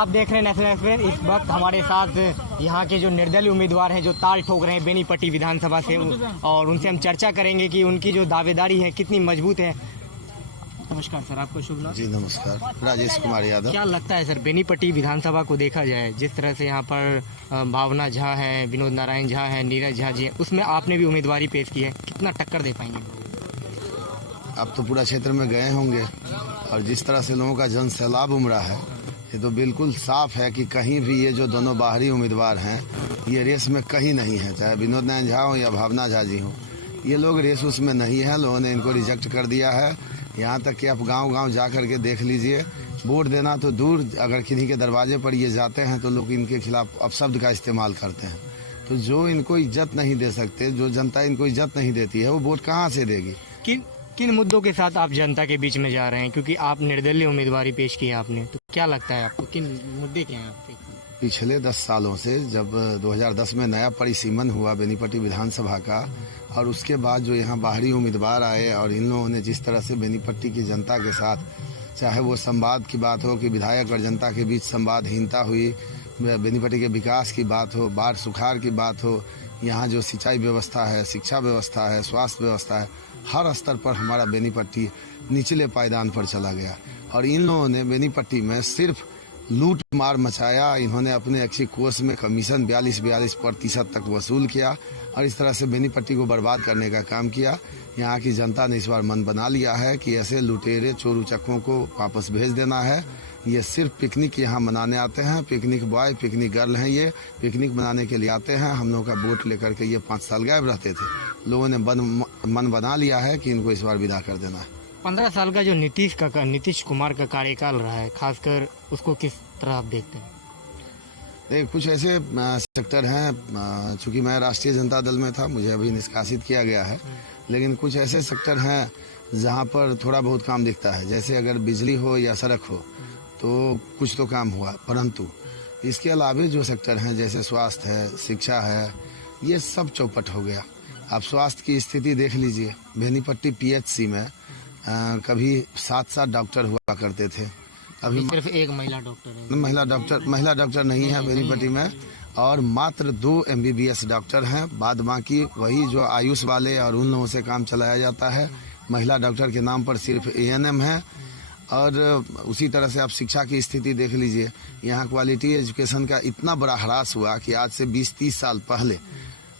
आप देख रहे हैं नेशनल एक्सप्रेस। इस वक्त हमारे साथ यहाँ के जो निर्दलीय उम्मीदवार हैं जो ताल ठोक रहे हैं बेनीपट्टी विधानसभा से, और उनसे हम चर्चा करेंगे कि उनकी जो दावेदारी है कितनी मजबूत है। नमस्कार सर, आपको शुभ नाम। जी नमस्कार, राजेश कुमार यादव। क्या लगता है सर, बेनीपट्टी विधानसभा को देखा जाए, जिस तरह से यहाँ पर भावना झा है, विनोद नारायण झा है, नीरज झा जी है, उसमें आपने भी उम्मीदवारी पेश की है, कितना टक्कर दे पाएंगे? आप तो पूरा क्षेत्र में गए होंगे और जिस तरह से लोगों का जन सैलाब उमड़ा है, ये तो बिल्कुल साफ है कि कहीं भी ये जो दोनों बाहरी उम्मीदवार हैं ये रेस में कहीं नहीं है। चाहे विनोद नारायण झा हो या भावना झा जी हो, ये लोग रेस उसमें नहीं है। लोगों ने इनको रिजेक्ट कर दिया है। यहाँ तक कि आप गांव-गांव जा करके देख लीजिए, वोट देना तो दूर, अगर किन्हीं के दरवाजे पर ये जाते हैं तो लोग इनके खिलाफ अपशब्द का इस्तेमाल करते हैं। तो जो इनको इज्जत नहीं दे सकते, जो जनता इनको इज्जत नहीं देती है, वो वोट कहाँ से देगी? किन मुद्दों के साथ आप जनता के बीच में जा रहे हैं? क्योंकि आप निर्दलीय उम्मीदवारी पेश की है आपने, तो क्या लगता है आपको, किन मुद्दे क्या हैं आपके? पिछले 10 सालों से जब 2010 में नया परिसीमन हुआ बेनीपट्टी विधानसभा का, और उसके बाद जो यहाँ बाहरी उम्मीदवार आए और इन लोगों ने जिस तरह से बेनीपट्टी की जनता के साथ, चाहे वो संवाद की बात हो कि विधायक और जनता के बीच संवादहीनता हुई, बेनीपट्टी के विकास की बात हो, बाढ़ सुखाड़ की बात हो, यहाँ जो सिंचाई व्यवस्था है, शिक्षा व्यवस्था है, स्वास्थ्य व्यवस्था है, हर स्तर पर हमारा बेनीपट्टी निचले पायदान पर चला गया। और इन लोगों ने बेनीपट्टी में सिर्फ लूट मार मचाया। इन्होंने अपने ऐच्छिक कोष में कमीशन 42% तक वसूल किया और इस तरह से बेनीपट्टी को बर्बाद करने का काम किया। यहाँ की जनता ने इस बार मन बना लिया है कि ऐसे लुटेरे चोर उचक्कों को वापस भेज देना है। ये सिर्फ पिकनिक यहाँ मनाने आते हैं, पिकनिक बॉय पिकनिक गर्ल हैं, ये पिकनिक मनाने के लिए आते हैं। हम लोगों का वोट लेकर के ये 5 साल गायब रहते थे। लोगों ने मन बना लिया है कि इनको इस बार विदा कर देना है। 15 साल का जो नीतीश कुमार का कार्यकाल रहा है, खासकर उसको किस तरह आप देखते हैं? कुछ ऐसे सेक्टर हैं, चूंकि मैं राष्ट्रीय जनता दल में था, मुझे अभी निष्कासित किया गया है, लेकिन कुछ ऐसे सेक्टर हैं जहां पर थोड़ा बहुत काम दिखता है। जैसे अगर बिजली हो या सड़क हो तो कुछ तो काम हुआ, परंतु इसके अलावा जो सेक्टर हैं जैसे स्वास्थ्य है, शिक्षा है, ये सब चौपट हो गया। आप स्वास्थ्य की स्थिति देख लीजिए, बेनीपट्टी PHC में कभी 7 डॉक्टर हुआ करते थे, अभी सिर्फ एक महिला डॉक्टर है। महिला डॉक्टर नहीं है बेनीपट्टी में, और मात्र 2 MBBS डॉक्टर हैं। बाद बाकी वही जो आयुष वाले और उन लोगों से काम चलाया जाता है। महिला डॉक्टर के नाम पर सिर्फ ANM है। और उसी तरह से आप शिक्षा की स्थिति देख लीजिए, यहाँ क्वालिटी एजुकेशन का इतना बड़ा ह्रास हुआ कि आज से 20-30 साल पहले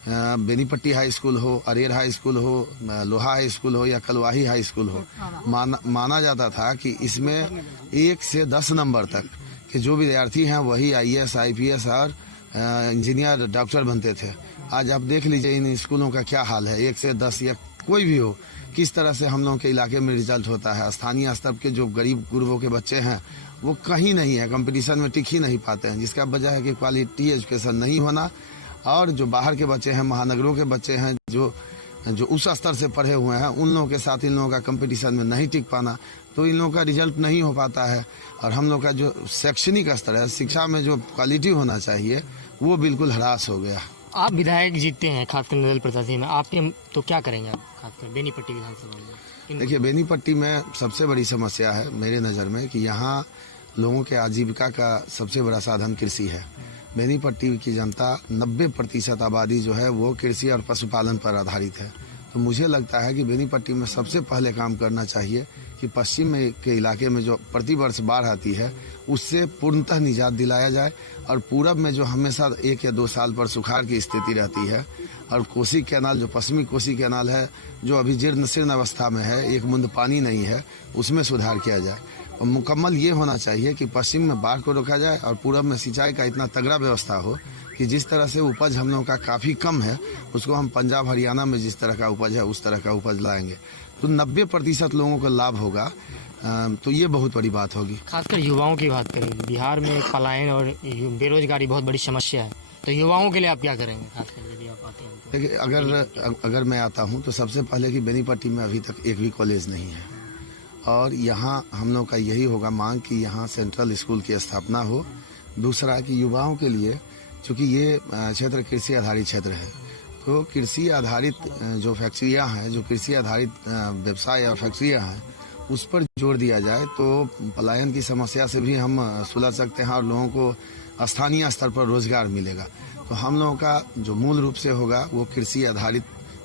बेनीपट्टी हाई स्कूल हो, अरेर हाई स्कूल हो, लोहा हाई स्कूल हो या कलवाही हाई स्कूल हो, माना जाता था कि इसमें 1 से 10 नंबर तक के जो विद्यार्थी हैं वही IAS IPS और इंजीनियर डॉक्टर बनते थे। आज आप देख लीजिए इन स्कूलों का क्या हाल है। 1 से 10 या कोई भी हो, किस तरह से हम लोगों के इलाके में रिजल्ट होता है। स्थानीय स्तर के जो गरीब गुरबों के बच्चे हैं वो कहीं नहीं है, कंपटीशन में टिक ही नहीं पाते हैं, जिसका वजह है कि क्वालिटी एजुकेशन नहीं होना। और जो बाहर के बच्चे हैं, महानगरों के बच्चे हैं, जो उस स्तर से पढ़े हुए हैं, उन लोगों के साथ इन लोगों का कंपटीशन में नहीं टिक पाना, तो इन लोगों का रिजल्ट नहीं हो पाता है। और हम लोग का जो शैक्षणिक स्तर है, शिक्षा में जो क्वालिटी होना चाहिए, वो बिल्कुल ह्रास हो गया। आप विधायक जीतते हैं खासकर निर्दलीय प्रत्याशी में, आपके तो क्या करेंगे आप खासकर बेनीपट्टी विधानसभा में? देखिए, बेनीपट्टी में सबसे बड़ी समस्या है मेरे नज़र में कि यहाँ लोगों के आजीविका का सबसे बड़ा साधन कृषि है। बेनीपट्टी की जनता 90% आबादी जो है वो कृषि और पशुपालन पर आधारित है। तो मुझे लगता है कि बेनीपट्टी में सबसे पहले काम करना चाहिए कि पश्चिम में के इलाके में जो प्रतिवर्ष बाढ़ आती है उससे पूर्णतः निजात दिलाया जाए, और पूरब में जो हमेशा 1 या 2 साल पर सुखाड़ की स्थिति रहती है, और कोसी कैनाल जो पश्चिमी कोसी कैनाल है जो अभी जीर्ण शीर्ण अवस्था में है, एक बूंद पानी नहीं है, उसमें सुधार किया जाए। और मुकम्मल ये होना चाहिए कि पश्चिम में बाढ़ को रोका जाए और पूरब में सिंचाई का इतना तगड़ा व्यवस्था हो कि जिस तरह से उपज हम लोगों का काफ़ी कम है, उसको हम पंजाब हरियाणा में जिस तरह का उपज है उस तरह का उपज लाएंगे तो 90% लोगों को लाभ होगा। तो ये बहुत बड़ी बात होगी। खासकर युवाओं की बात करें, बिहार में पलायन और बेरोजगारी बहुत बड़ी समस्या है, तो युवाओं के लिए आप क्या करेंगे खासकर यदि आप आते हैं? देखिए, अगर मैं आता हूँ तो सबसे पहले कि बेनीपट्टी में अभी तक एक भी कॉलेज नहीं है, और यहाँ हम लोग का यही होगा मांग कि यहाँ सेंट्रल स्कूल की स्थापना हो। दूसरा कि युवाओं के लिए, चूँकि ये क्षेत्र कृषि आधारित क्षेत्र है, तो कृषि आधारित जो फैक्ट्रियाँ हैं, जो कृषि आधारित व्यवसाय और फैक्ट्रियाँ हैं, उस पर जोर दिया जाए तो पलायन की समस्या से भी हम सुलझ सकते हैं और लोगों को स्थानीय स्तर पर रोजगार मिलेगा। तो हम लोगों का जो मूल रूप से होगा वो कृषि आधारित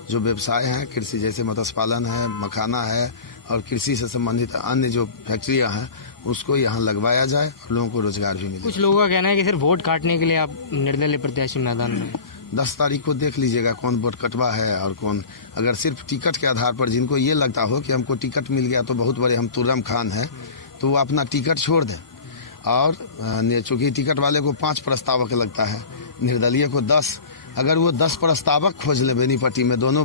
जो व्यवसाय हैं, कृषि जैसे मत्स्य पालन है, मखाना है और कृषि से संबंधित अन्य जो फैक्ट्रियां हैं उसको यहाँ लगवाया जाए और लोगों को रोजगार भी मिले। कुछ लोगों का कहना है कि सिर्फ वोट काटने के लिए आप निर्दलीय प्रत्याशी मैदान में। 10 तारीख को देख लीजिएगा कौन वोट कटवा है और कौन, अगर सिर्फ टिकट के आधार पर जिनको ये लगता हो कि हमको टिकट मिल गया तो बहुत बड़े हम तुर्रम खान हैं, तो वो अपना टिकट छोड़ दें। और चूंकि टिकट वाले को 5 प्रस्तावक लगता है, निर्दलीय को 10, अगर वो 10 प्रस्तावक खोज ले बेनीपट्टी में दोनों